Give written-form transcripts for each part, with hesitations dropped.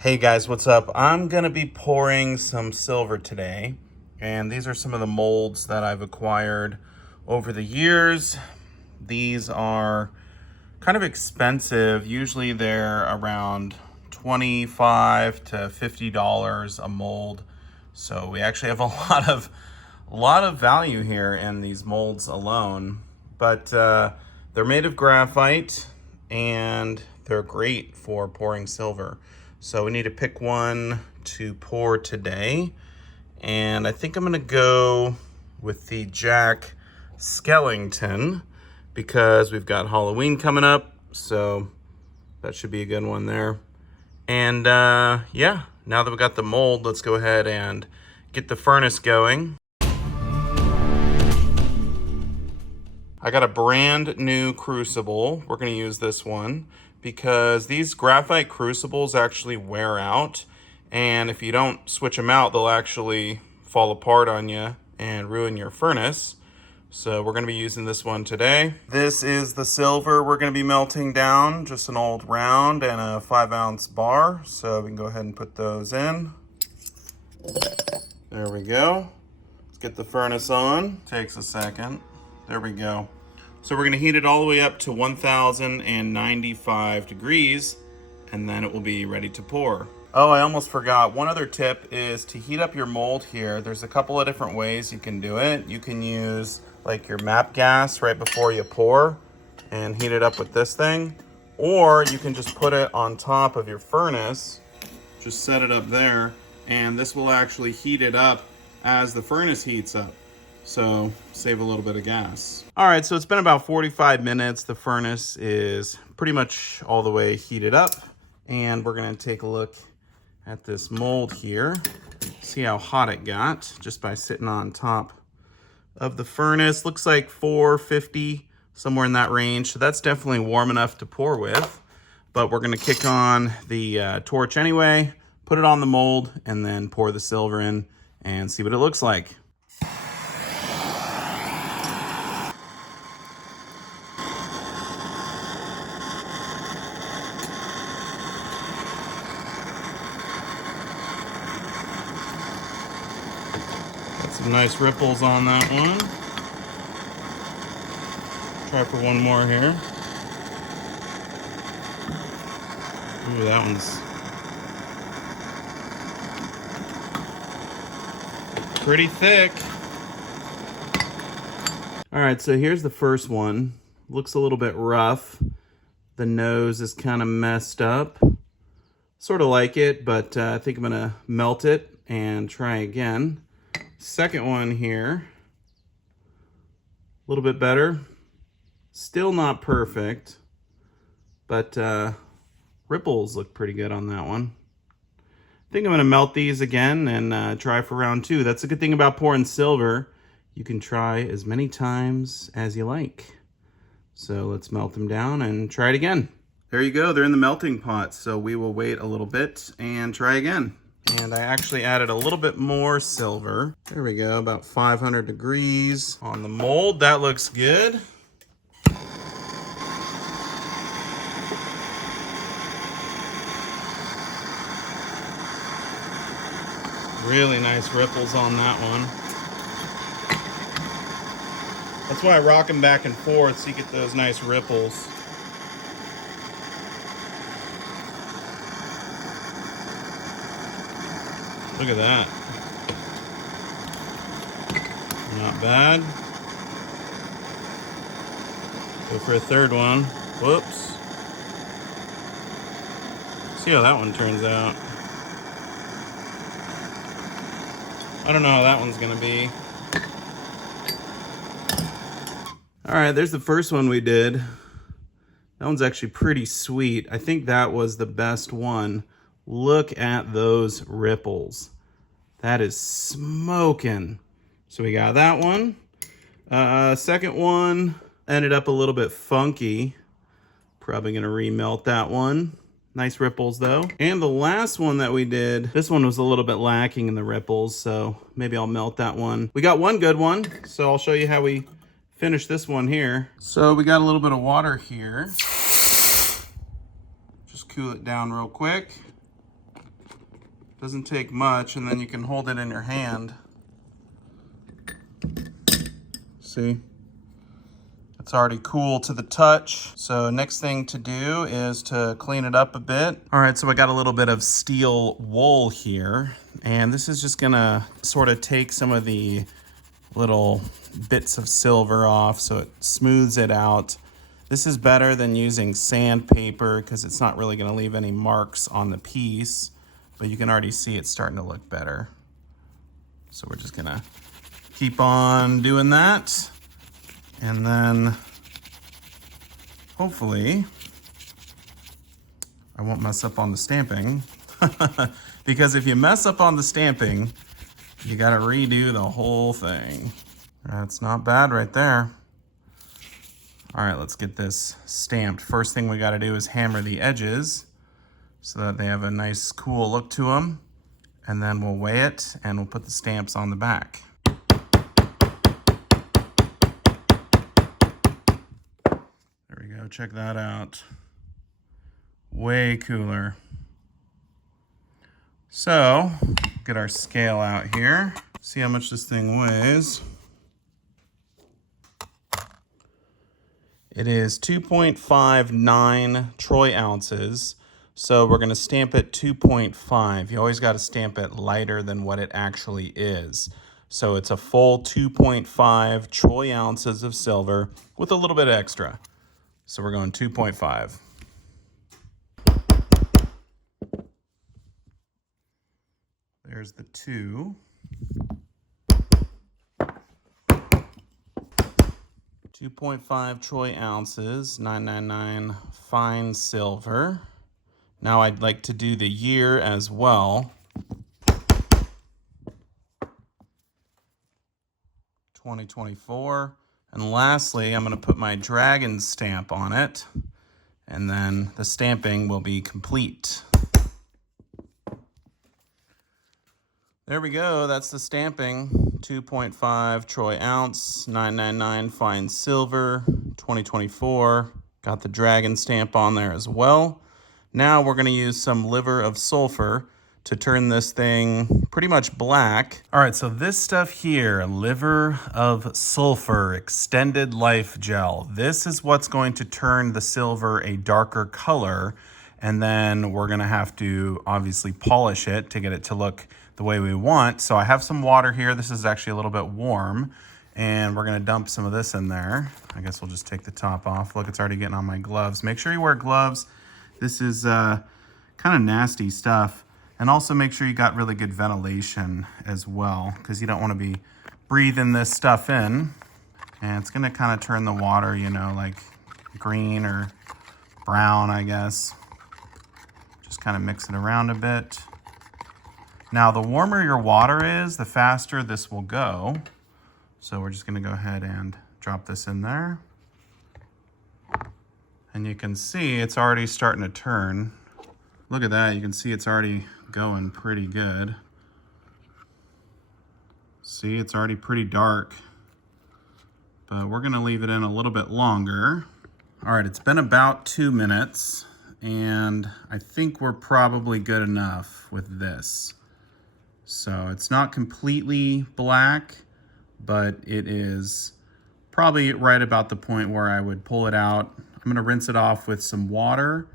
Hey guys, what's up? I'm gonna be pouring some silver today, and these are some of the molds that I've acquired over the years. These are kind of expensive. Usually they're around $25 to $50 a mold. So we actually have a lot of value here in these molds alone. But they're made of graphite and they're great for pouring silver. So we need to pick one to pour today. And I think I'm gonna go with the Jack Skellington because we've got Halloween coming up. So that should be a good one there. And yeah, now that we got the mold, let's go ahead and get the furnace going. I got a brand new crucible. We're gonna use this one because these graphite crucibles actually wear out, and if you don't switch them out, they'll actually fall apart on you and ruin your furnace. So we're gonna be using this one today. This is the silver we're gonna be melting down, just an old round and a 5-ounce bar. So we can go ahead and put those in. There we go. Let's get the furnace on. Takes a second. There we go. So we're gonna heat it all the way up to 1095 degrees, and then it will be ready to pour. Oh, I almost forgot. One other tip is to heat up your mold here. There's a couple of different ways you can do it. You can use like your MAP gas right before you pour and heat it up with this thing. Or you can just put it on top of your furnace, just set it up there, and this will actually heat it up as the furnace heats up. So save a little bit of gas. All right, so it's been about 45 minutes. The furnace is pretty much all the way heated up. And we're gonna take a look at this mold here. See how hot it got just by sitting on top of the furnace. Looks like 450, somewhere in that range. So that's definitely warm enough to pour with. But we're gonna kick on the torch anyway, put it on the mold, and then pour the silver in and see what it looks like. Some nice ripples on that one. Try for one more here. Ooh, that one's pretty thick. All right, so here's the first one. Looks a little bit rough. The nose is kind of messed up. Sort of like it, but I think I'm gonna melt it and try again. Second one here, a little bit better. Still not perfect, but ripples look pretty good on that one. I think I'm gonna melt these again and try for round two. That's a good thing about pouring silver. You can try as many times as you like. So let's melt them down and try it again. There you go, they're in the melting pot. So we will wait a little bit and try again. And I actually added a little bit more silver. There we go, about 500 degrees on the mold. That looks good. Really nice ripples on that one. That's why I rock them back and forth so you get those nice ripples. Look at that. Not bad. Go for a third one. Whoops. See how that one turns out. I don't know how that one's gonna be. All right, there's the first one we did. That one's actually pretty sweet. I think that was the best one. Look at those ripples. That is smoking. So we got that one. Second one ended up a little bit funky. Probably gonna remelt that one. Nice ripples though. And the last one that we did, this one was a little bit lacking in the ripples, so maybe I'll melt that one. We got one good one, so I'll show you how we finish this one here. So we got a little bit of water here. Just cool it down real quick. Doesn't take much, and then you can hold it in your hand. See? It's already cool to the touch. So next thing to do is to clean it up a bit. All right, so I got a little bit of steel wool here, and this is just gonna sort of take some of the little bits of silver off so it smooths it out. This is better than using sandpaper because it's not really gonna leave any marks on the piece, but you can already see it's starting to look better. So we're just gonna keep on doing that. And then hopefully I won't mess up on the stamping because if you mess up on the stamping, you gotta redo the whole thing. That's not bad right there. All right, let's get this stamped. First thing we gotta do is hammer the edges so that they have a nice cool look to them. And then we'll weigh it and we'll put the stamps on the back. Check that out. Way cooler. So, get our scale out here. See how much this thing weighs. It is 2.59 troy ounces. So we're gonna stamp it 2.5. You always gotta stamp it lighter than what it actually is. So it's a full 2.5 troy ounces of silver with a little bit extra. So we're going 2.5. There's the 2. 2.5 troy ounces, 999 fine silver. Now I'd like to do the year as well. 2024. And lastly, I'm going to put my dragon stamp on it, and then the stamping will be complete. There we go, that's the stamping. 2.5 troy ounce, 999 fine silver, 2024. Got the dragon stamp on there as well. Now we're going to use some liver of sulfur to turn this thing pretty much black. All right, so this stuff here, liver of sulfur extended life gel, this is what's going to turn the silver a darker color, and then we're gonna have to obviously polish it to get it to look the way we want. So I have some water here. This is actually a little bit warm, and we're gonna dump some of this in there. I guess we'll just take the top off. Look, it's already getting on my gloves. Make sure you wear gloves. This is kind of nasty stuff. And also make sure you got really good ventilation as well, because you don't want to be breathing this stuff in. And it's going to kind of turn the water, you know, like green or brown, I guess. Just kind of mix it around a bit. Now, the warmer your water is, the faster this will go. So we're just going to go ahead and drop this in there. And you can see it's already starting to turn. Look at that, you can see it's already going pretty good. See, it's already pretty dark, but we're gonna leave it in a little bit longer. All right, it's been about 2 minutes, and I think we're probably good enough with this. So it's not completely black, but it is probably right about the point where I would pull it out. I'm gonna rinse it off with some water,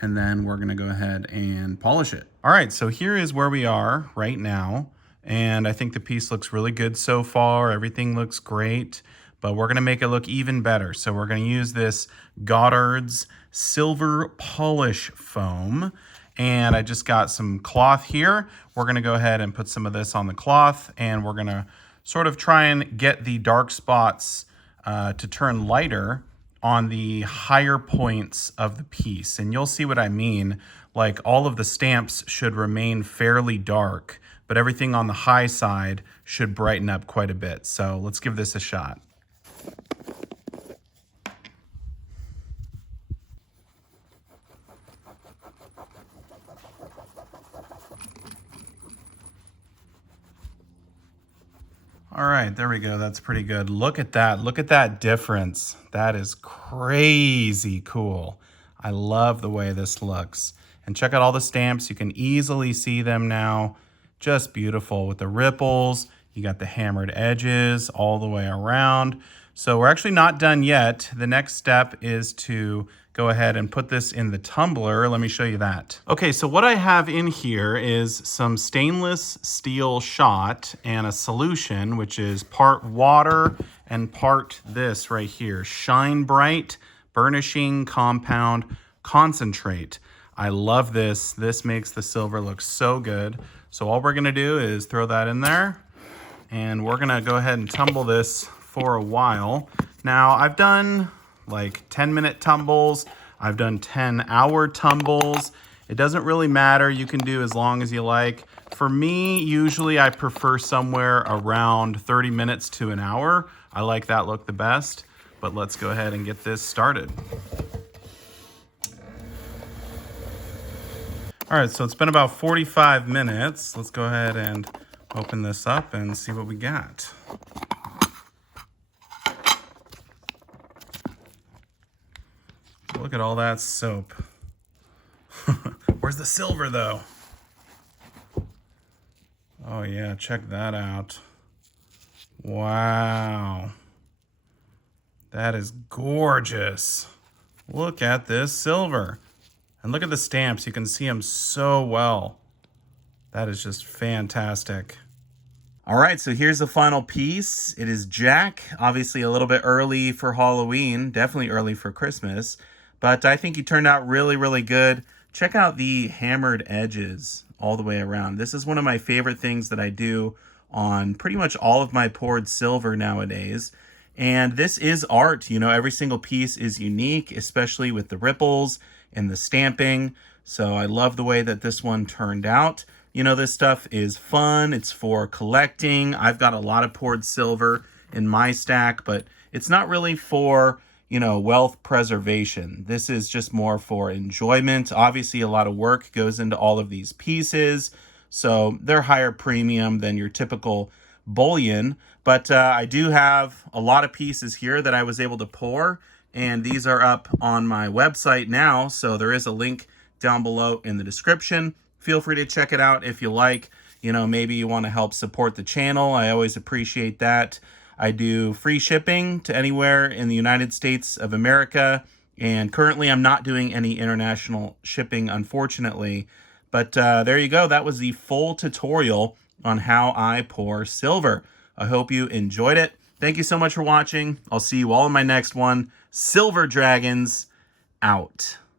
and then we're gonna go ahead and polish it. All right, so here is where we are right now. And I think the piece looks really good so far. Everything looks great, but we're gonna make it look even better. So we're gonna use this Goddard's Silver Polish Foam. And I just got some cloth here. We're gonna go ahead and put some of this on the cloth, and we're gonna sort of try and get the dark spots to turn lighter on the higher points of the piece. And you'll see what I mean. Like, all of the stamps should remain fairly dark, but everything on the high side should brighten up quite a bit. So let's give this a shot. All right, there we go. That's pretty good. Look at that. Look at that difference. That is crazy cool. I love the way this looks. And check out all the stamps. You can easily see them now. Just beautiful with the ripples. You got the hammered edges all the way around. So we're actually not done yet. The next step is to go ahead and put this in the tumbler. Let me show you that. Okay, so what I have in here is some stainless steel shot and a solution, which is part water and part this right here, Shine Bright Burnishing Compound Concentrate. I love this. This makes the silver look so good. So all we're gonna do is throw that in there, and we're gonna go ahead and tumble this for a while. Now, I've done like 10-minute tumbles. I've done 10-hour tumbles. It doesn't really matter. You can do as long as you like. For me, usually I prefer somewhere around 30 minutes to an hour. I like that look the best, but let's go ahead and get this started. All right, so it's been about 45 minutes. Let's go ahead and open this up and see what we got. Look at all that soap. Where's the silver though? Oh yeah, check that out. Wow. That is gorgeous. Look at this silver. And look at the stamps. You can see them so well. That is just fantastic. All right, so here's the final piece. It is Jack. Obviously a little bit early for Halloween, definitely early for Christmas, but I think he turned out really, really good. Check out the hammered edges all the way around. This is one of my favorite things that I do on pretty much all of my poured silver nowadays. And this is art. You know, every single piece is unique, especially with the ripples and the stamping. So I love the way that this one turned out. You know, this stuff is fun. It's for collecting. I've got a lot of poured silver in my stack, but it's not really for, you know, wealth preservation. This is just more for enjoyment. Obviously, a lot of work goes into all of these pieces, so they're higher premium than your typical bullion. But I do have a lot of pieces here that I was able to pour, and these are up on my website now, so there is a link down below in the description. Feel free to check it out if you like. You know, maybe you want to help support the channel. I always appreciate that. I do free shipping to anywhere in the United States of America, and currently I'm not doing any international shipping, unfortunately. But there you go. That was the full tutorial on how I pour silver. I hope you enjoyed it. Thank you so much for watching. I'll see you all in my next one. Silver Dragons out.